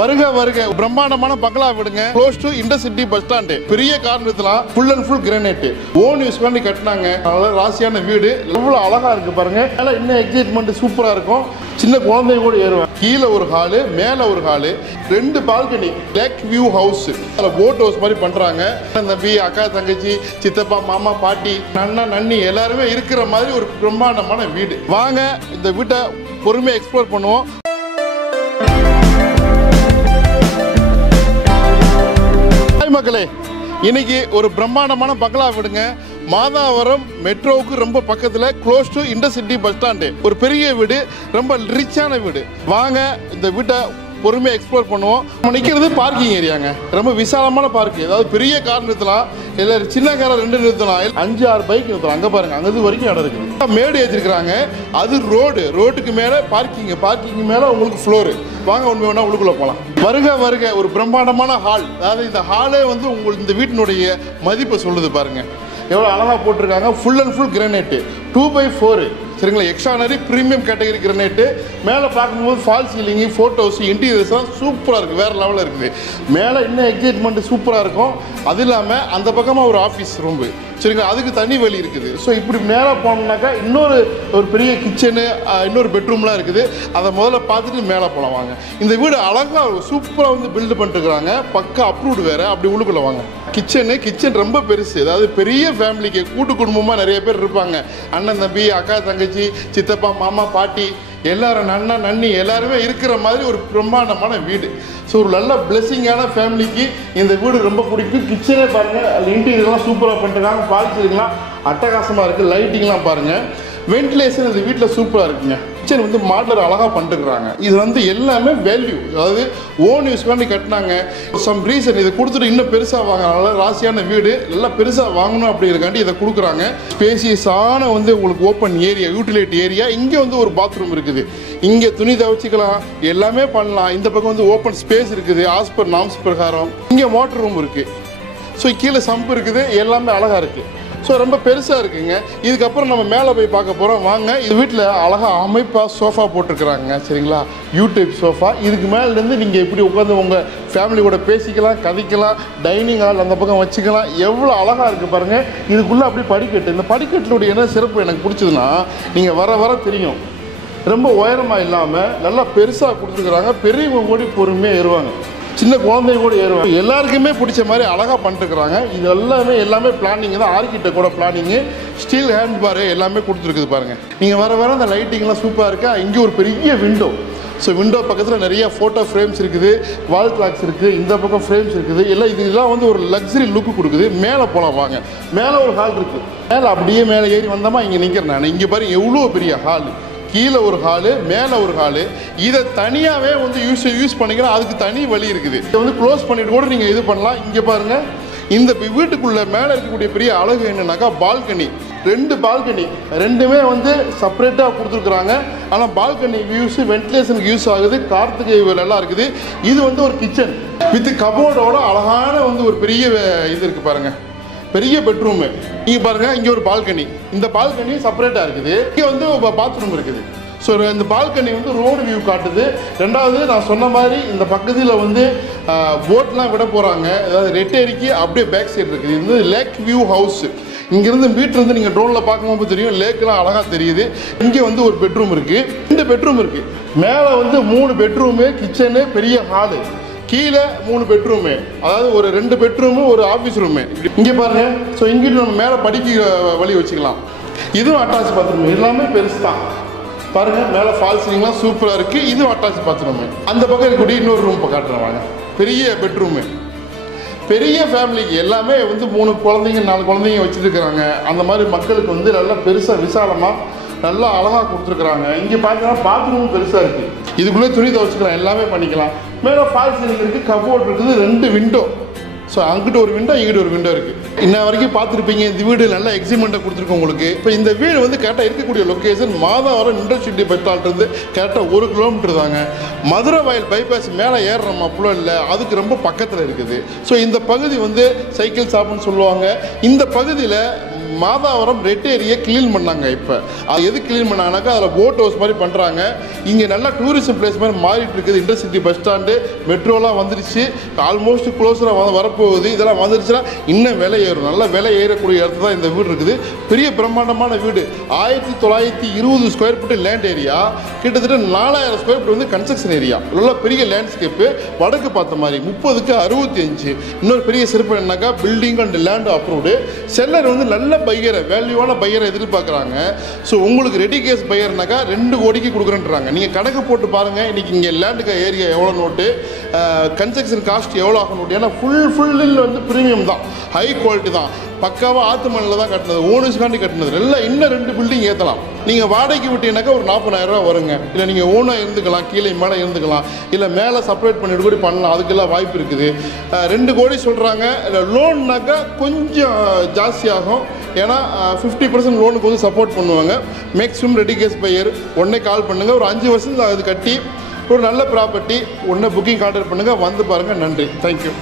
வருக வருக பிரம்மாண்டமான பங்களா விடுங்க close to intercity bus stand. பெரிய காரணத்துலாம் full and full granite own use பண்ணி கட்டினாங்க. நல்ல ராசியான வீடு, எவ்வளவு அழகா இருக்கு பாருங்க. மேல இன்னும் எக்ஸைட்மெண்ட் சூப்பரா இருக்கும். சின்ன குழந்தை கூட ஏறுவாங்க. கீழே ஒரு ஹாலு, மேல ஒரு hall, 2 balcony, lake view house. அதில் போட் ஹவுஸ் மாதிரி பண்றாங்க. தம்பி, அக்கா, தங்கச்சி, சித்தப்பா, மாமா, பாட்டி, நன்னா, நன்னி எல்லாருமே இருக்கிற மாதிரி ஒரு பிரம்மாண்டமான வீடு. வாங்க இந்த வீட்டை பொறுமையாக எக்ஸ்ப்ளோர் பண்ணுவோம். மக்களே, இன்னைக்கு ஒரு பிரம்மாண்டமான பங்களா விடுங்க. மாதாவரம் மெட்ரோவுக்கு ரொம்ப பக்கத்துல close to intercity bus stand. ஒரு பெரிய வீடு, ரொம்ப ரிச்சான வீடு. வாங்க இந்த வீட்டை பொறுமையாக எக்ஸ்ப்ளோர் பண்ணுவோம். நம்ம நிற்கிறது பார்க்கிங் ஏரியாங்க. ரொம்ப விசாலமான பார்க்கு. அதாவது பெரிய கார் நிறுத்தலாம், இல்லை சின்ன காரை 2 நிறுத்தலாம், 5-6 பைக் நிறுத்தலாம். அங்கே பாருங்க, அங்கே வரைக்கும் இடம் இருக்குது. மேடு ஏற்றிருக்கிறாங்க. அது ரோட்டுக்கு மேலே பார்க்கிங் மேலே உங்களுக்கு ஃப்ளோரு. வாங்க உண்மை வேணா உள்ளுக்குள்ளே போகலாம். வருக வருக ஒரு பிரம்மாண்டமான ஹால். அதாவது இந்த ஹாலே வந்து உங்களுக்கு இந்த வீட்டினுடைய மதிப்பை சொல்லுது பாருங்க. எவ்வளோ அழகாக போட்டிருக்காங்க. Full and full granite, 2x4 சரிங்களா. Extraordinary premium category granite. மேலே பார்க்கும்போது ஃபால் சீலிங்கு, ஃபோட்டோஸ், இன்டீரியர்ஸ்லாம் சூப்பராக இருக்குது. வேறு லெவலில் இருக்குது. மேலே இன்னும் எக்ஸைட்மெண்ட் சூப்பராக இருக்கும். அது இல்லாமல் அந்த பக்கமாக ஒரு ஆஃபீஸ் ரூம்பு சரிங்களா. அதுக்கு தனி வழி இருக்குது. ஸோ இப்படி மேலே போனோம்னாக்கா ஒரு பெரிய கிச்சனு, இன்னொரு பெட்ரூம்லாம் இருக்குது. அதை முதல்ல பார்த்துட்டு மேலே போகலாம். வாங்க. இந்த வீடு அழகாக சூப்பராக வந்து பில்டு பண்ணிட்டுருக்குறாங்க. பக்கா அப்ரூவ்டு வேறு. அப்படி உள்ளுக்குள்ளே வாங்க. கிச்சன் ரொம்ப பெருசு. அதாவது பெரிய ஃபேமிலிக்கு, கூட்டு குடும்பமாக நிறைய பேர் இருப்பாங்க. அண்ணன், தம்பி, அக்கா, தங்கச்சி, சித்தப்பா, மாமா, பாட்டி எல்லாரும், நன்னா, நன்னி எல்லாருமே இருக்கிற மாதிரி ஒரு பிரம்மாண்டமான வீடு. ஸோ ஒரு நல்ல பிளெஸிங்கான ஃபேமிலிக்கு இந்த வீடு ரொம்ப பிடிக்கும். கிச்சனே பாருங்கள், அது இன்டீரியர்லாம் சூப்பராக பண்ணிட்டுருக்காங்க. ஃபால் சீலிங்லாம் அட்டகாசமாக இருக்குது. லைட்டிங்லாம் பாருங்கள். வென்டிலேஷன் இந்த வீட்டில் சூப்பராக இருக்குங்க. கிச்சன் வந்து மாடலர் அழகாக பண்ணிட்டுருக்காங்க. இது வந்து எல்லாமே வேல்யூ, அதாவது ஓன் யூஸ் பண்ணி கட்டினாங்க. சம் ரீசன் இதை கொடுத்துட்டு இன்னும் பெருசாக வாங்கினால ராசியான வீடு நல்லா பெருசாக வாங்கணும் அப்படிங்கிறக்காண்டி இதை கொடுக்குறாங்க. ஸ்பேசியஸான வந்து உங்களுக்கு ஓப்பன் ஏரியா, யூட்டிலிட்டி ஏரியா. இங்கே வந்து ஒரு பாத்ரூம் இருக்குது. இங்கே துணி துவைச்சிக்கலாம், எல்லாமே பண்ணலாம். இந்த பக்கம் வந்து ஓப்பன் ஸ்பேஸ் இருக்குது. ஆஸ் பர் நாம்ஸ் பிரகாரம் இங்கே வாட்டர் ரூம் இருக்குது. ஸோ கீழே சம்பு இருக்குது. எல்லாமே அழகாக இருக்குது. ஸோ ரொம்ப பெருசாக இருக்குங்க. இதுக்கப்புறம் நம்ம மேலே போய் பார்க்க போகிறோம். வாங்க. இது வீட்டில் அழகாக அமைப்பாக சோஃபா போட்டிருக்கிறாங்க சரிங்களா. YouTube sofa. இதுக்கு மேலேருந்து நீங்கள் எப்படி உட்காந்து உங்கள் ஃபேமிலி கூட பேசிக்கலாம், கதைக்கலாம். டைனிங் ஹால் அந்த பக்கம் வச்சுக்கலாம். எவ்வளோ அழகாக இருக்குது பாருங்கள். இதுக்குள்ளே அப்படி படிக்கட்டு. இந்த படிக்கட்டினுடைய என்ன சிறப்பு எனக்கு பிடிச்சதுன்னா, நீங்கள் வர தெரியும், ரொம்ப உயரமாக இல்லாமல் நல்லா பெருசாக கொடுத்துருக்குறாங்க. பெரியவங்க கூட பொறுமையாக ஏறுவாங்க, சின்ன குழந்தைங்க கூட ஏறுவாங்க. எல்லாருக்குமே பிடிச்ச மாதிரி அழகாக பண்ணிட்டுருக்குறாங்க. இது எல்லாமே பிளானிங் தான். ஆர்கிடெக்ட் கூட பிளானிங்கு, ஸ்டீல் ஹேண்ட் பாரு எல்லாமே கொடுத்துருக்குது பாருங்கள். நீங்கள் வர அந்த லைட்டிங்லாம் சூப்பராக இருக்கா. இங்கே ஒரு பெரிய விண்டோ. ஸோ விண்டோ பக்கத்தில் நிறைய ஃபோட்டோ ஃப்ரேம்ஸ் இருக்குது, வால் கிளாக்ஸ் இருக்குது, இந்த பக்கம் ஃப்ரேம்ஸ் இருக்குது. இதெல்லாம் வந்து ஒரு லக்ஸரி லுக்கு கொடுக்குது. மேலே போகலாம் வாங்க. மேலே ஒரு ஹால் இருக்குது. மேலே அப்படியே மேலே ஏறி வந்தோமா இங்கே நிற்கிறேன் நான். இங்கே பாருங்க எவ்வளோ பெரிய ஹாலு. கீழே ஒரு ஹாலு, மேலே ஒரு ஹாலு. இதை தனியாகவே வந்து யூஸ் பண்ணிக்கலாம். அதுக்கு தனி வழி இருக்குது. இதை வந்து க்ளோஸ் பண்ணிட்டு கூட நீங்கள் இது பண்ணலாம். இங்கே பாருங்கள், இந்த வீட்டுக்குள்ளே மேலே இருக்கக்கூடிய பெரிய அழகு என்னன்னாக்கா பால்கனி. 2 பால்கனி, 2மே வந்து செப்பரேட்டாக கொடுத்துருக்குறாங்க. ஆனால் பால்கனி வியூஸு வென்டிலேஷனுக்கு யூஸ் ஆகுது. கார்த்திகை எல்லாம் இருக்குது. இது வந்து ஒரு கிச்சன் வித் கபோர்டோட அழகான வந்து ஒரு பெரிய இது இருக்குது பாருங்கள். பெரிய பெட்ரூமு. நீங்கள் பாருங்கள், இங்கே ஒரு பால்கனி. இந்த பால்கனி செப்பரேட்டாக இருக்குது. இங்கே வந்து பாத்ரூம் இருக்குது. ஸோ இந்த பால்கனி வந்து ரோடு வியூ காட்டுது. 2வது நான் சொன்ன மாதிரி இந்த பக்கத்தில் வந்து போட்லாம் விட போகிறாங்க. அதாவது ரெட்டேரிக்கு அப்படியே பேக் சைடு இருக்குது. இது வந்து லேக் வியூ ஹவுஸ். இங்கேருந்து வீட்டிலேருந்து நீங்கள் ட்ரோனில் பார்க்கும்போது தெரியும், லேக்கெலாம் அழகாக தெரியுது. இங்கே வந்து ஒரு பெட்ரூம் இருக்குது, 2 பெட்ரூம் இருக்குது. மேலே வந்து 3 பெட்ரூமு, கிச்சனு, பெரிய ஹாலு. கீழே 3 பெட்ரூமு, அதாவது ஒரு 2 பெட்ரூமு, ஒரு ஆஃபீஸ் ரூமு. இங்கே பாருங்க. ஸோ இங்கிட்டு நம்ம மேலே படிக்க வழி வச்சுக்கலாம். இதுவும் அட்டாச் பாத்ரூம். எல்லாமே பெருசு தான் பாருங்கள். மேலே ஃபால் சீலிங்லாம் சூப்பராக இருக்குது. இதுவும் அட்டாச் பாத்ரூமு. அந்த பக்கம் இருக்கக்கூடிய இன்னொரு ரூம் இப்போ காட்டுறேன் வாங்க. பெரிய பெட்ரூமு. பெரிய ஃபேமிலிக்கு எல்லாமே வந்து 3 குழந்தைங்க 4 குழந்தைங்க வச்சுருக்கிறாங்க. அந்த மாதிரி மக்களுக்கு வந்து நல்லா பெருசாக விசாலமாக நல்லா அழகாக கொடுத்துருக்குறாங்க. இங்கே பார்த்தீங்கன்னா பாத்ரூமும் பெருசாக இருக்குது. இதுக்குள்ளே துணி துவைச்சிக்கலாம், எல்லாமே பண்ணிக்கலாம். மேலே ஃபால் சீலிங் இருக்குது, கபோர்ட் இருக்குது, 2 விண்டோ. ஸோ அங்கிட்ட ஒரு விண்டோ, இங்கிட்ட ஒரு விண்டோ இருக்குது. இன்ன வரைக்கும் பார்த்துருப்பீங்க. இந்த வீடு நல்ல எக்ஸிமெண்ட்டை கொடுத்துருக்கோம் உங்களுக்கு. இப்போ இந்த வீடு வந்து கரெக்டாக இருக்கக்கூடிய லொக்கேஷன் மாதாவரம் இன்டர்சிட்டி பஸ் ஸ்டாண்ட்லேருந்து கரெக்டாக 1 கிலோமீட்டர் தாங்க. மதுரை வயல் பைபாஸ் மேலே ஏறுற மாப்பிள்ள இல்லை, அதுக்கு ரொம்ப பக்கத்தில் இருக்குது. ஸோ இந்த பகுதி வந்து சைக்கிள் ஷாப்னு சொல்லுவாங்க. இந்த பகுதியில் மாதாவரம் ரெட் ஏரியா கிளீன் பண்ணாங்க. இப்போ அது எது கிளீன் பண்ணாங்கனாக்கா அதில் போட் ஹவுஸ் மாதிரி பண்ணுறாங்க. இங்கே நல்லா டூரிசம் பிளேஸ் மாதிரி மாறிட்டு இருக்குது. இன்டர்சிட்டி பஸ் ஸ்டாண்டு, மெட்ரோலாம் வந்துருச்சு. ஆல்மோஸ்ட் க்ளோஸராக வரப்போகுது. இதெல்லாம் வந்துருச்சுன்னா இன்னும் விலை ஏறும். நல்லா விலை ஏறக்கூடிய இடத்துல தான் இந்த வீடு இருக்குது. பெரிய பிரம்மாண்டமான வீடு. 1920 ஸ்கொயர் ஃபீட் லேண்ட் ஏரியா, கிட்டத்தட்ட 4000 ஸ்கொயர் ஃபீட் வந்து கன்ஸ்ட்ரக்ஷன் ஏரியா. நல்லா பெரிய லேண்ட்ஸ்கேப்பு. வடக்கு பார்த்த மாதிரி 30க்கு 65. இன்னொரு பெரிய சிறப்பு என்னன்னாக்கா building and land approved. Seller வந்து நல்ல பையரை, வேல்யூவான பையரை எதிர்பார்க்குறாங்க. ஸோ உங்களுக்கு ரெடி கேஸ் பையர்னாக்கா 2 கோடிக்கு கொடுக்குறேன்றாங்க. நீங்கள் கணக்கு போட்டு பாருங்கள். இன்றைக்கி இங்கே லேண்டுக்கு ஏரியா எவ்வளோ நோட்டு, கன்ஸ்ட்ரக்ஷன் காஸ்ட் எவ்வளோ ஆகும் நோட்டு. ஏன்னா ஃபுல்லில் வந்து ப்ரீமியம் தான், ஹை குவாலிட்டி தான், பக்காவாக ஆற்று மண்ணில் தான் கட்டினது, ஓனர்ஸ்காண்டி கட்டினது. எல்லாம் இன்னும் 2 பில்டிங் ஏற்றலாம். நீங்கள் வாடகைக்கு விட்டீங்கன்னாக்கா ஒரு 40,000 ரூபா வருங்க. இல்லை நீங்கள் ஓனாக இருந்துக்கலாம், கீழே மேலே இருந்துக்கலாம், இல்லை மேலே செப்பரேட் பண்ணிட்டு கூட பண்ணலாம். அதுக்கெல்லாம் வாய்ப்பு இருக்குது. 2 கோடி சொல்கிறாங்க. லோன்னாக்கா கொஞ்சம் ஜாஸ்தியாகும். ஏன்னா 50% லோனுக்கு வந்து சப்போர்ட் பண்ணுவாங்க. மேக்ஸிமம் ரெடி கேஸ் பையர் உடனே கால் பண்ணுங்கள். ஒரு 5 வருஷம் அது கட்டி ஒரு நல்ல ப்ராப்பர்ட்டி உடனே புக்கிங் கான்டாக்ட் பண்ணுங்கள். வந்து பாருங்கள். நன்றி. தேங்க்யூ.